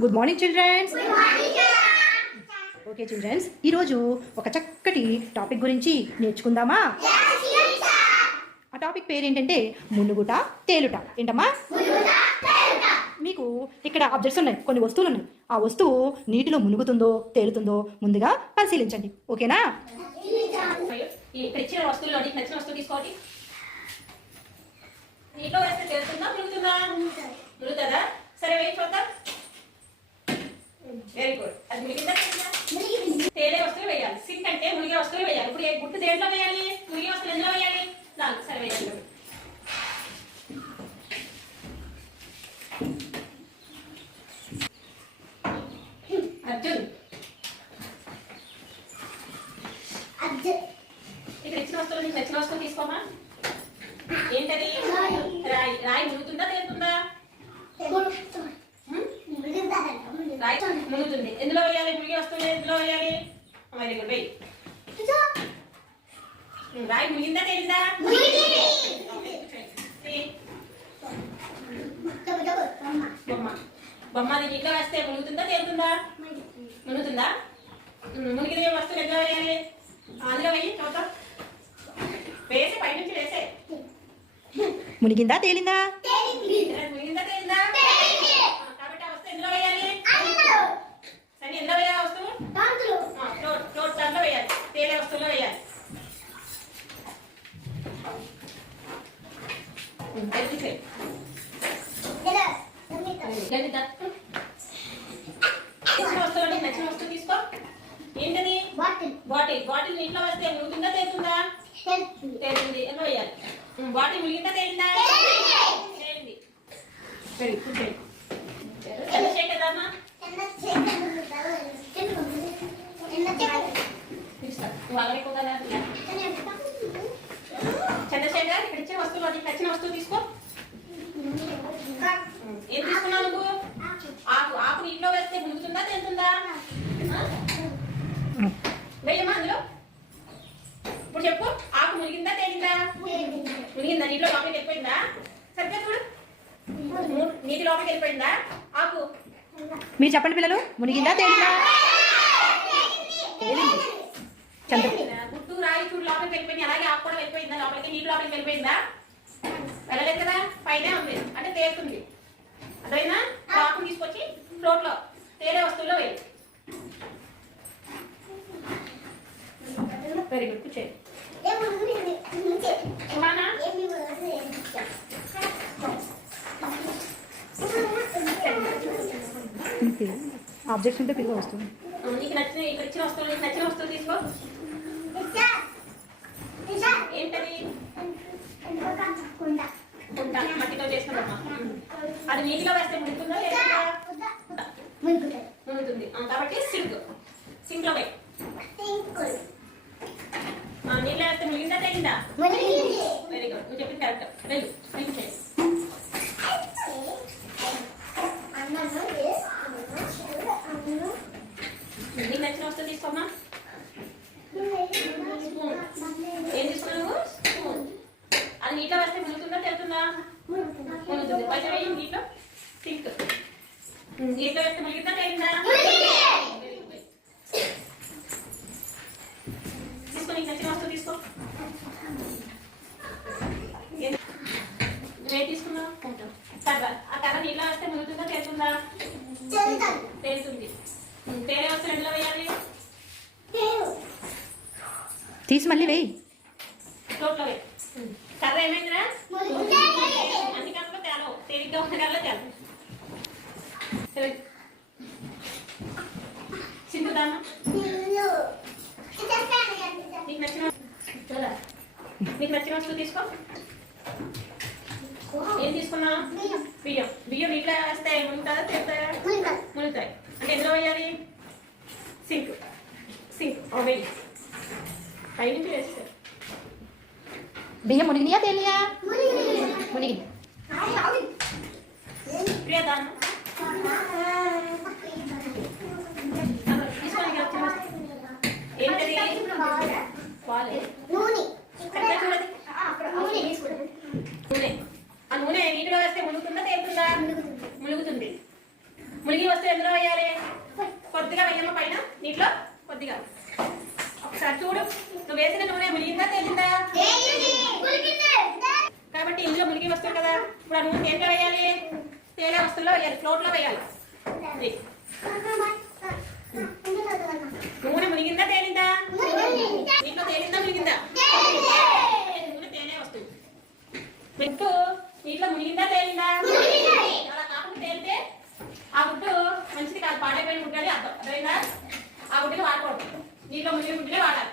Good morning childrens. Okay childrens, ఈరోజు ఒక చక్కటి టాపిక్ గురించి నేర్చుకుందామా? ఆ టాపిక్ పేరు ఏంటంటే మునుగుట తేలుట. ఏంటమ్మా? మీకు ఇక్కడ ఆబ్జెక్ట్స్ ఉన్నాయి, కొన్ని వస్తువులు ఉన్నాయి. ఆ వస్తువు నీటిలో మునుగుతుందో తేలుతుందో ముందుగా పరిశీలించండి. ఓకేనా? తెచ్చిన వస్తువుల్లో నచ్చిన వస్తువు తీసుకోండి. నీటిలో వేస్తే తేలుతుందా మునుగుతుందా? మునుగుతుందా? సరే వేయి చూద్దాం. Very good. అది మునిగిందా? తేలే వస్తువులు వేయాలి. సింక్ అంటే మునిగే వస్తువులు వేయాలి. ఇప్పుడు ఏ గుట్టు దేంట్లో వేయాలి? మునిగే వస్తువులు ఎందులో వేయాలి? నాలుగు. సరే వేయాలి. అర్జున్, ఇక్కడ ఇచ్చిన వస్తువులు నీకు నచ్చిన వస్తువు తీసుకోమా. ఏంటది? రాయి. రాయి మునుగుతుందా తేలుతుందా? రాయి మునుగుతుంది. ఎందులో వేయాలి? మునిగే వస్తువులు ఎందులో వేయాలి? Very good. వెయ్యి. రాయి మునిగిందా తేలిందా? బొమ్మ. బొమ్మ నీటిలో వేస్తే మునుగుతుందా తేలుతుందా? మునుగుతుందా? మునిగిన వస్తువులు ఎందులో వేయాలి? అందులో వెయ్యి చూద్దాం. వేసి పైనుంచి వేసే. మునిగిందా తేలిందా? మునిగిందా తేలిందా? కాబట్టి ఆ వస్తువు ఎందులో వేయాలి? సరే, ఎందులో వేయాలి ఆ వస్తువు? ఫ్లోట్ దాంట్లో వేయాలి. తేలే వస్తువులో వేయాలి. నచ్చిన వస్తువు తీసుకో. ఏంటది? బాటిల్. బాటిల్ నీటిలో వస్తే మునుగుతుందా తేలుతుందా? తేలింది. ఎందులో వేయాలి? బాటిల్ మునిగిందా తేలిందా? తేలింది. Very good. చంద్రశేఖర్ అమ్మా, చంద్రశేఖర్, ఇక్కడ ఇచ్చే వస్తువులు నీకు నచ్చిన వస్తువు తీసుకో. ఏం తీసుకున్నావు నువ్వు? ఆకు. ఆకు నీటిలో వేస్తే మునుగుతుందా తేలుతుందా? వేయమ్మా అందులో. ఇప్పుడు చెప్పు, ఆకు మునిగిందా తేలిందా? మునిగిందా? నీటిలో లోపలికి వెళ్ళిపోయిందా? సరిగ్గా చూడు. నీటి లోపలికి వెళ్ళిపోయిందా ఆకు? మీరు చెప్పండి పిల్లలు, మునిగిందా తేలిందా? గుట్టు రాయి చూడు లోపలికి వెళ్ళిపోయింది. అలాగే ఆకు కూడా వెళ్ళిపోయిందా లోపలికి? నీటి లోపలికి వెళ్ళిపోయిందా? వెళ్ళలేదు కదా, పైనే ఉంది అంటే తేలుతుంది. అదైనా ఆకు తీసుకొచ్చి ఫ్లోట్ లో తేలే వస్తువుల్లో వేయి. Very good. కూర్చోండి. ఆబ్జెక్ట్స్ ఉంటే పిల్లలు వస్తుంది. నీకు నచ్చిన ఇక్కడ ఇచ్చిన వస్తువులు నీకు నచ్చిన వస్తువు తీసుకో. ఏంటది? మట్టితో చేస్తుందమ్మా. అది నీటిలో వేస్తే మునుగుతుందా లేదా? మునుగుతుంది. కాబట్టి సింక్. సింక్ లో వేయి. నీటిలో వేస్తే మునిగిందా తేలిందా? Very good. నువ్వు చెప్పింది కరెక్ట్. వెళ్ళు. నీకు నచ్చిన వస్తువు తీసుకోమా. ఏం తీసుకున్నావు? స్పూన్. అది నీటిలో వేస్తే మునుగుతుందా తేలుతుందా? మునుగుతుంది. పైన వేయి నీటిలో. సింక్. నీటిలో వేస్తే మునిగిందా తేలిందా? తీసుకో. నీకు నచ్చిన వస్తువు తీసుకో. నువ్వేం తీసుకున్నావు? కర్ర. ఆ కర్ర నీటిలో వేస్తే మునుగుతుందా తేలుతుందా? తేలుతుంది. తేలే వస్తువు ఎందులో వేయాలి? తీసి మళ్ళీ వేయి. ఫ్లోట్లో వేయి. కర్ర ఏమైందిరా? అన్ని కర్రలో తేలవు. తేలిగ్గా ఉన్న కర్రలో తేలు. సింపుదామా. నీకు నచ్చిన వస్తువు తీసుకో. ఏం తీసుకున్నావు? బియ్యం. బియ్యం నీటిలో వేస్తే మునుగుతుందా తేలుతాయా? మునుగుతాయి. అంటే ఎందులో వేయాలి? సింక్. సింక్ వేయి. పైనుంచి వేస్తారు. బియ్యం మునిగినాయా తేలియా? మునిగింది. ప్రియదానం ఏంటది? నూనె. నూనె. ఆ నూనె నీటిలో వేస్తే మునుగుతుందా తేలుతుందా? మునుగుతుంది. మునిగి వస్తువు ఎందులో వేయాలి? కొద్దిగా వేయమ్మ పైన నీటిలో కొద్దిగా. ఒకసారి చూడు, నువ్వు వేసిన నూనె మునిగిందా తేలిందా? కాబట్టి ఇందులో మునిగి వస్తుంది కదా, ఇప్పుడు ఆ నూనె దేంట్లో వేయాలి? తేలే వస్తువులో వేయాలి, ఫ్లోట్లో వేయాలి. నూనె మునిగిందా తేలిందా? నీటిలో తేలిందా మునిగిందా? నూనె తేలే వస్తువు. గుట్టు నీటిలో మునిగిందా తేలిందా? అలా కాకుండా తేలితే ఆ గుట్టు మంచిది కాదు, పాడైపోయిన గుడ్డని అర్థం. అర్థమైందా? ఆ గుడ్డని వాడకూడదు, నీటిలో మునిగిన గుడ్డనే వాడాలి.